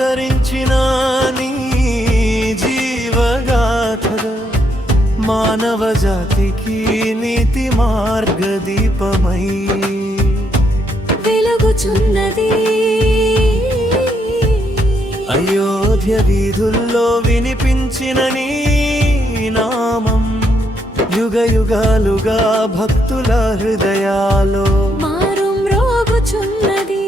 అవతరించిన నీ జీవగాథగా మానవ జాతికి నీతి మార్గదీపమై వెలుగుచున్నది. అయోధ్య వీధుల్లో వినిపించిన నీ నామం యుగ యుగాలుగా భక్తుల హృదయాలో మారుమ్రోగుచున్నది.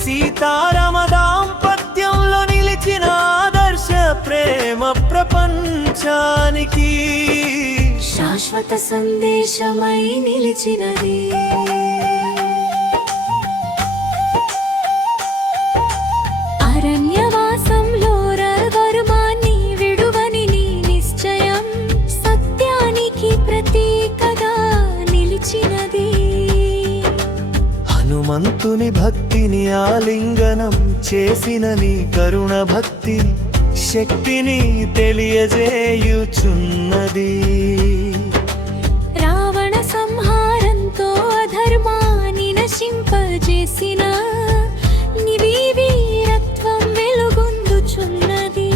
సీతారామ దాంపత్యంలో నిలిచిన ఆదర్శ ప్రేమ ప్రపంచానికి శాశ్వత సందేశమై నిలిచినది. అరణ్యవాసంలో రఘువర్మాన్ని విడువని నీ నిశ్చయం సత్యానికి ప్రతీకగా నిలిచినది. హనుమంతుని భక్తిని ఆలింగనం చేసిన నీ కరుణ భక్తి శక్తిని తెలియజేయుచున్నది. రావణ సంహారంతో అధర్మాన్ని నశింపజేసిన నివి వీరత్వం వెలుగొందుచున్నది.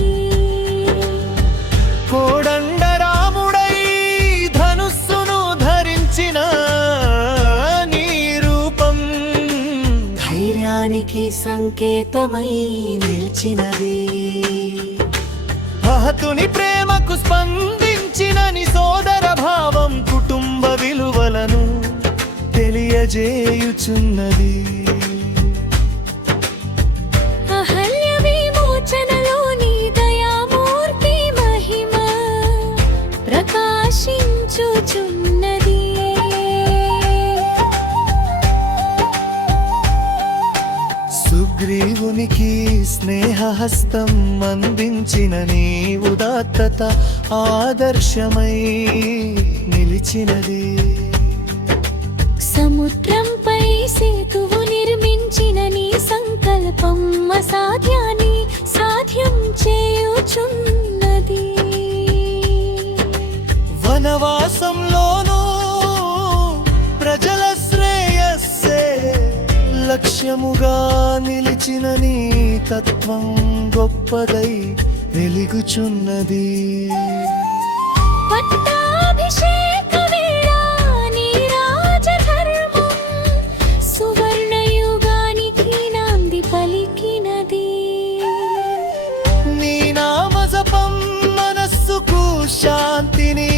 కోడండ రాముడై ధనుస్సును ధరించిన నీ రూపం ధైర్యానికి సంకేతమై నిలిచినది. మహతుని ప్రేమకు స్పందించిన నీ సోదర భావం కుటుంబ విలువలను తెలియజేయుచున్నది. అహల్య విమోచనలో నీ దయామూర్తి మహిమ ప్రకాశించుచున్నది. సుగ్రీవునికి స్నేహహస్తం అందించిన నీ ఉదాత్తత ఆదర్శమై నిలిచినది. సముద్రంపై సేతువు నిర్మించిన నీ సంకల్పం అసాధ్యాన్ని సాధ్యం చేయుచున్నది. వనవాసంలోనూ ప్రజల శ్రేయస్సే లక్ష్యముగా నిలిచిన నీ తత్వం గొప్పదై వెలుగుచున్నది. పట్టాభిషేక వేళ నీ రాజధర్మం సువర్ణయుగానికి నాంది పలికినది. నీ నామజపం మనస్సుకు శాంతిని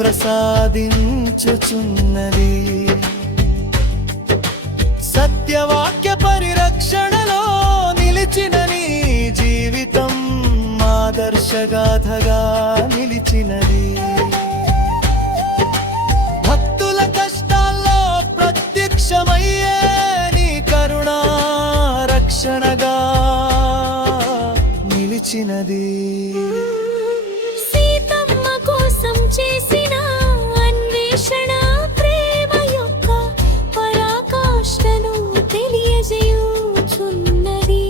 ప్రసాదించుచున్నది. సత్యవాక్య పరిరక్షణలో నిలిచిన నీ జీవితం ఆదర్శగాథగా నిలిచినది. భక్తుల కష్టాల్లో ప్రత్యక్షమయ్యే నీ కరుణా రక్షణగా నిలిచినది. సీతమ్మ కోసం చేసిన అన్వేషణ ప్రేమ యొక్క పరాకాష్ఠను తెలియజేయుచున్నది.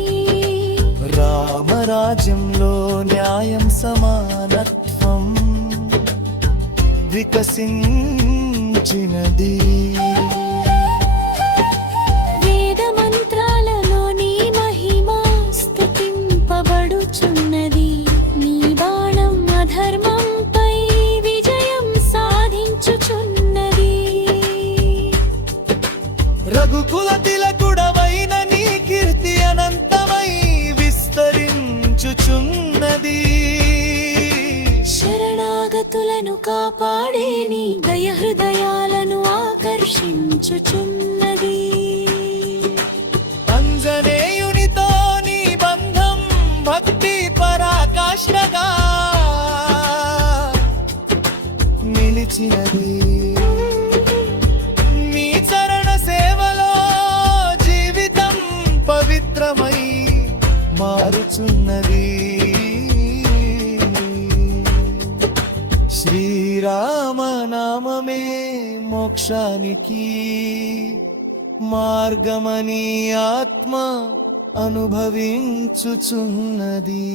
రామరాజ్యంలో న్యాయం సమానత్వం వికసించినది. వేద మంత్రాలలో నీ మహిమ స్తుతింపబడుచున్నది. నీ బాణం అధర్మంపై విజయం సాధించుచున్నది. రఘుకుల తిలకుడవైన నీ కీర్తి అనంతమై విస్తరించుచున్నది. శరణాగతులను కాపాడే నీ దయ హృదయాలను ఆకర్షించుచున్నది. అంజనేయునితో నీ బంధం భక్తి పరాకాష్ఠగా నిలిచినది. నీ చరణ సేవలో జీవితం పవిత్రమై మారుచున్నది. శ్రీరామనామమే మోక్షానికి మార్గమని ఆత్మ అనుభవించుచున్నది.